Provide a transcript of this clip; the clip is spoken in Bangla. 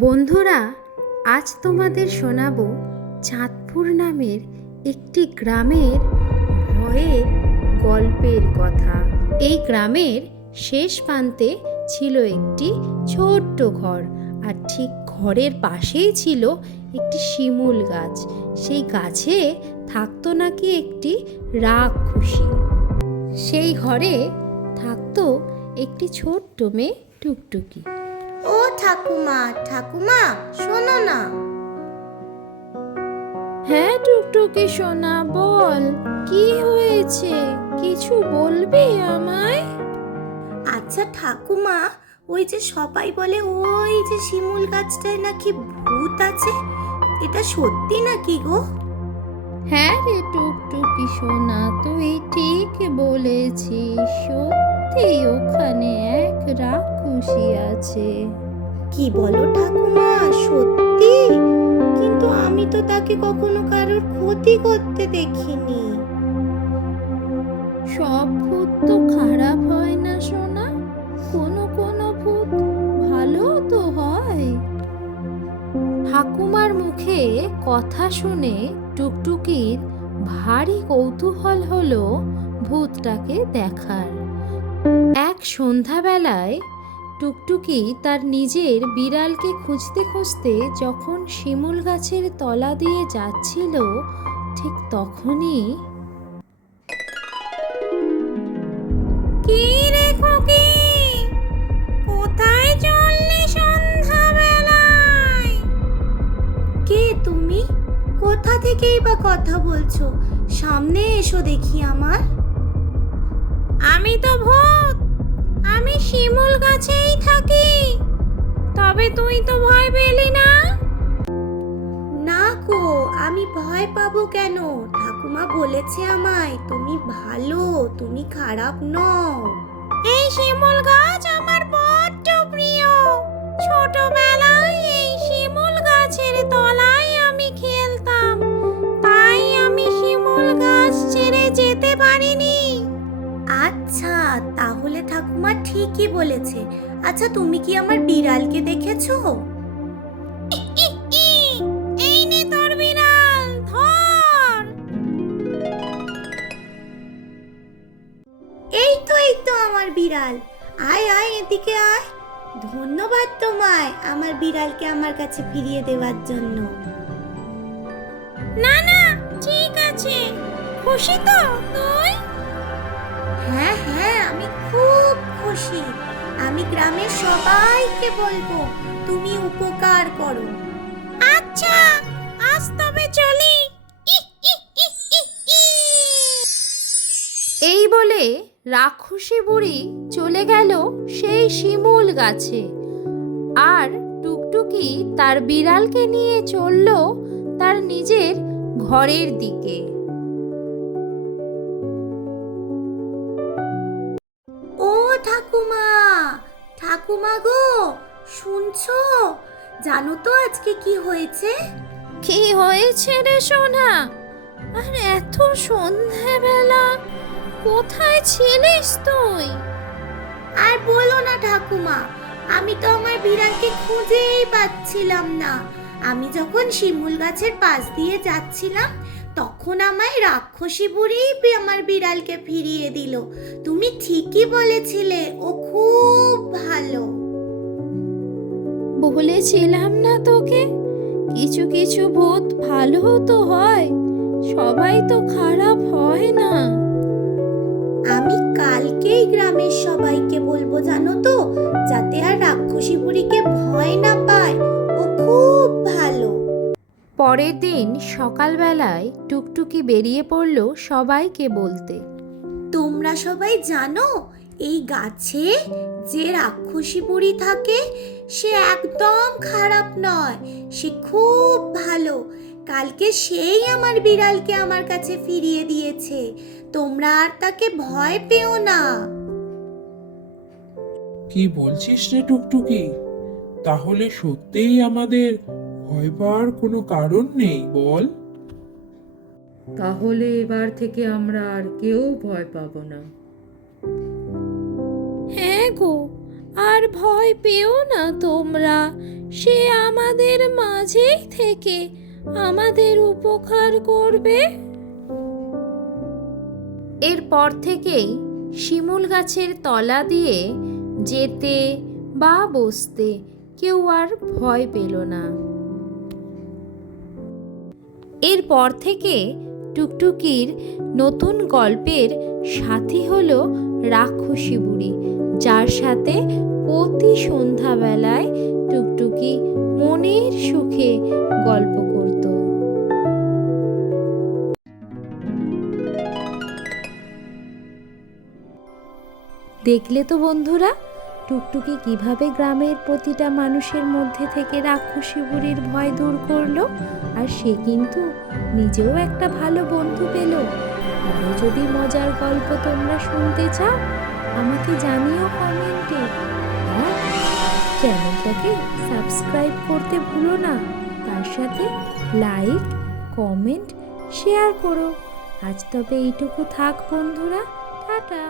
বন্ধুরা, আজ তোমাদের শোনাবো চাঁদপুর নামের একটি গ্রামের ভয়ের গল্পের কথা। এই গ্রামের শেষ প্রান্তে ছিল একটি ছোট্ট ঘর, আর ঠিক ঘরের পাশেই ছিল একটি শিমুল গাছ। সেই গাছে থাকতো নাকি একটি রাক্ষসী। সেই ঘরে থাকতো একটি ছোট্ট মেয়ে টুকটুকি। ও ঠাকুমা, ঠাকুমা শোনো না। হ্যাঁ টুকটুকি সোনা, বল কি হয়েছে, কিছু বলবি আমায়? আচ্ছা ঠাকুমা, ওই যে সবাই বলে ওই যে শিমুল গাছটায় নাকি ভূত আছে, এটা সত্যি নাকি গো? হ্যাঁ রে টুকটুকি সোনা, তুই ঠিক বলেছিস, সত্যি ওখানে এক রাক্ষসী আছে। কি বলো ঠাকুমা, সত্যি? কিন্তু আমি তো তাকে কখনো কারোর ক্ষতি করতে দেখিনি। সব ভূত তো খারাপ হয় না সোনা, কোনো কোনো ভূত ভালো তো হয়। ঠাকুমার মুখে কথা শুনে টুকটুকির ভারী কৌতূহল হলো ভূতটাকে দেখার। এক সন্ধ্যাবেলায় টুকটুকি তার নিজের বিড়ালকে খুঁজতে খুঁজতে যখন শিমুল গাছের তলা দিয়ে যাচ্ছিল, ঠিক তখনই কি রে খোকি, কোথায় চললি সন্ধ্যাবেলায়? কে তুমি? কোথা থেকেই বা কথা বলছো? সামনে এসো দেখি আমার। আমি তো ভূত, আমি শিমুল গাছেই থাকি। তবে তুই তো ভয় পেলি না? না গো, আমি ভয় পাবো কেন? ঠাকুমা বলেছে আমায় তুমি ভালো, তুমি খারাপ নও। এই শিমুল গাছ আমার বড্ড প্রিয়। ছোটবেলায় এই শিমুল গাছের তলায় আমি খেলতাম, তাই আমি শিমুল গাছ ছেড়ে যেতে পারিনি। আচ্ছা, তাহলে ঠাকুমা ঠিকই বলেছে। আচ্ছা, তুমি কি আমার বিড়ালকে দেখেছো? এই নে তোর বিড়াল, ধর। এই তো আমার বিড়াল। আয় আয়, এদিকে আয়। ধন্যবাদ তোমায় আমার বিড়ালকে আমার কাছে ফিরিয়ে দেওয়ার জন্য। না না, ঠিক আছে। খুশি তো তুই? হ্যাঁ হ্যাঁ, আমি খুব খুশি। আমি গ্রামের সবাইকে বলবো তুমি উপকার করো। আচ্ছা, আজ তবে চলি। এই বলে রাক্ষসী বুড়ি চলে গেল সেই শিমুল গাছে, আর টুকটুকি তার বিড়ালকে নিয়ে চলল তার নিজের ঘরের দিকে। ও ঠাকুমা, ঠাকুমা গো, শুনছো? জানো তো আজকে কি হয়েছে? কি হয়েছে রে সোনা? আর এত সন্ধ্যাবেলা কোথায় ছিলিস তুই? আর বলো না ঠাকুমা, আমি তো আমার বিড়ালকে খুঁজেই পাচ্ছিলাম না। আমি যখন শিমুল গাছের পাশ দিয়ে যাচ্ছিলাম, তখন আমায় রাক্ষসী বুড়ি আমার বিড়ালকে ফিরিয়ে দিল। তুমি ঠিকই বলেছিলে, ও খুব ভালো। বলেছিলাম না তোকে, কিছু কিছু ভূত ভালো তো হয়, সবাই তো খারাপ হয় না। আমি কালকেই গ্রামের সবাইকে বলবো, জানো তো, যাতে আর রাক্ষসী বুড়িকে ভয় না পায়। ও খুব ভালো। পরের দিন সকালবেলায় টুকটুকি বেরিয়ে পড়ল সবাইকে বলতে। তোমরা সবাই জানো, এই গাছে যে রাক্ষসী বুড়ি থাকে সে একদম খারাপ নয়, সে খুব ভালো। কালকে সেই আমার বিড়ালকে আমার কাছে ফিরিয়ে দিয়েছে। তোমরা আর তাকে ভয় পেও না। কি বলছিস রে টুকটুকি? তাহলে সত্যিই আমাদের ভয় পাওয়ার কোনো কারণ নেই, বল? তাহলে এবার থেকে আমরা আর কেউ ভয় পাবো না। হ্যাঁ গো, আর ভয় পেও না তোমরা, সে আমাদের মাঝেই থেকে আমাদের উপকার করবে। এরপর থেকেই শিমুল গাছের তলা দিয়ে যেতে বা বসতে কেউ আর ভয় পেল না। এরপর থেকে টুকটুকির নতুন গল্পের সাথী হলো রাক্ষসী বুড়ি, যার সাথে প্রতি সন্ধ্যাবেলায় টুকটুকি মনের সুখে গল্প করত। দেখলে তো বন্ধুরা, টুকটুকি কিভাবে গ্রামের প্রতিটা মানুষের মধ্যে থেকে রাক্ষসী বুড়ির ভয় দূর করলো, আর সে কিন্তু নিজেও একটা ভালো বন্ধু পেল। আরও যদি মজার গল্প তোমরা শুনতে চাও আমাকে জানিও কমেন্টে, আর চ্যানেলটাকে সাবস্ক্রাইব করতে ভুলো না, তার সাথে লাইক, কমেন্ট, শেয়ার করো। আজ তবে এইটুকু থাক বন্ধুরা, টাটা।